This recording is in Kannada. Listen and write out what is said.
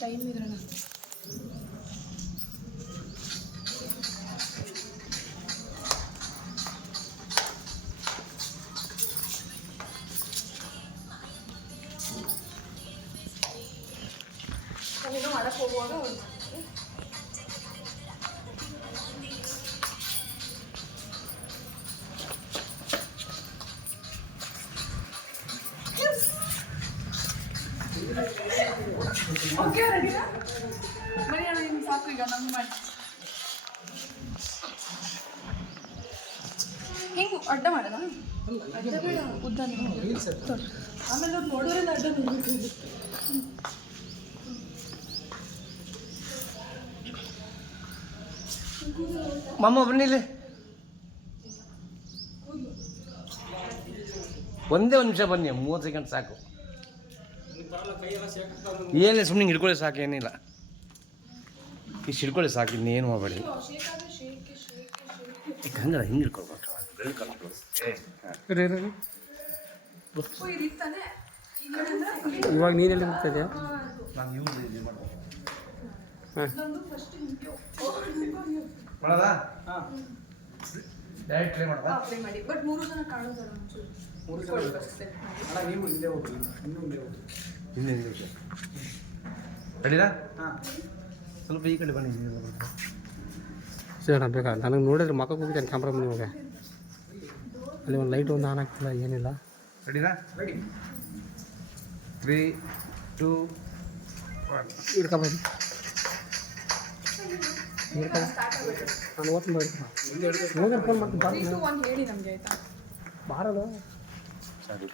ಟೈಮ್ ಇದ್ರಣ ನಾವೇನೋ ಮಾಡಕ್ಕೆ ಹೋಗುವಾಗ ಓಕೆ ರೆಡಿನಾ ಬರೀ ಅಣ್ಣ ನಿಮ್ಗೆ ಸಾಕು ಈಗ ನಂಗೆ ಮಾಡಿ ಹಿಂಗೆ ಅಡ್ಡ ಮಾಡೋಣ ಅಡ್ಡ ಬೇಡ ಉದ್ದ ಆಮೇಲೆ ಅವ್ರು ನೋಡೋರೆಲ್ಲ ಅಡ್ಡ ನೋಡ್ಬೇಕು ಮಮ್ಮ ಬನ್ನಿ ಇಲ್ಲಿ ಒಂದೇ ಒಂದು ನಿಮಿಷ ಬನ್ನಿ 30 ಸೆಕೆಂಡ್ ಸಾಕು ಏನಿಲ್ಲ ಸುಮ್ಮನೆ ಹಿಡ್ಕೊಳ್ಳಿ ಸಾಕು ಏನಿಲ್ಲ ಇಷ್ಟು ಹಿಡ್ಕೊಳ್ಳಿ ಸಾಕು ಇನ್ನೇನು ಮಾಡಬೇಡಿ ಈಗ ಹಂಗಲ್ಲ ಹಿಂಗೆ ಹಿಡ್ಕೊಳ್ಬೇಕು ಇವಾಗ ನೀನೆಲ್ಲಿ ಮುಗ್ತದೆಯಾ ನಾನು ಇವ್ರು ಡೈರೆಕ್ಟ್ ಟ್ರೈ ಮಾಡೋದಾ ಮಾಡಿ ಬಟ್ 3 ಜನ ಕಾಣೋದಲ್ಲ ಒಂಚೂರು 3 ಜನ ಅಣ್ಣ ನೀವು ಇಲ್ಲೇ ಹೋಗಿ ಇನ್ನೂ ಇಲ್ಲೇ ಹೋಗಿ ಇನ್ನೇ ನಿಮಿಷ ರೆಡಿನಾ ಹಾಂ ಸ್ವಲ್ಪ ಈ ಕಡೆ ಬನ್ನಿ ಸರಿ ಬೇಕಾ ನನಗೆ ನೋಡಿದ್ರೆ ಮಕ್ಕ ಹೋಗಿದ್ದಾನೆ ಕ್ಯಾಮ್ರಾ ಮುಂದೆ ಹೋಗಿ ಅಲ್ಲಿ ಒಂದು ಲೈಟ್ ಒಂದು ಆನ್ ಆಗ್ತಿಲ್ಲ ಏನಿಲ್ಲ ರೆಡಿನಾ ರೆಡಿ 3 2 1 ಹಿಡ್ಕೊಬೋದು ನಾನು ಓದ್ತೀನಿ ನೋಡಿ ಫೋನ್ ಮಾಡ್ತೀನಿ ಹೇಳಿ ನಮಗೆ ಆಯ್ತಾ ಬಾರಲ್ಲ ಸರಿ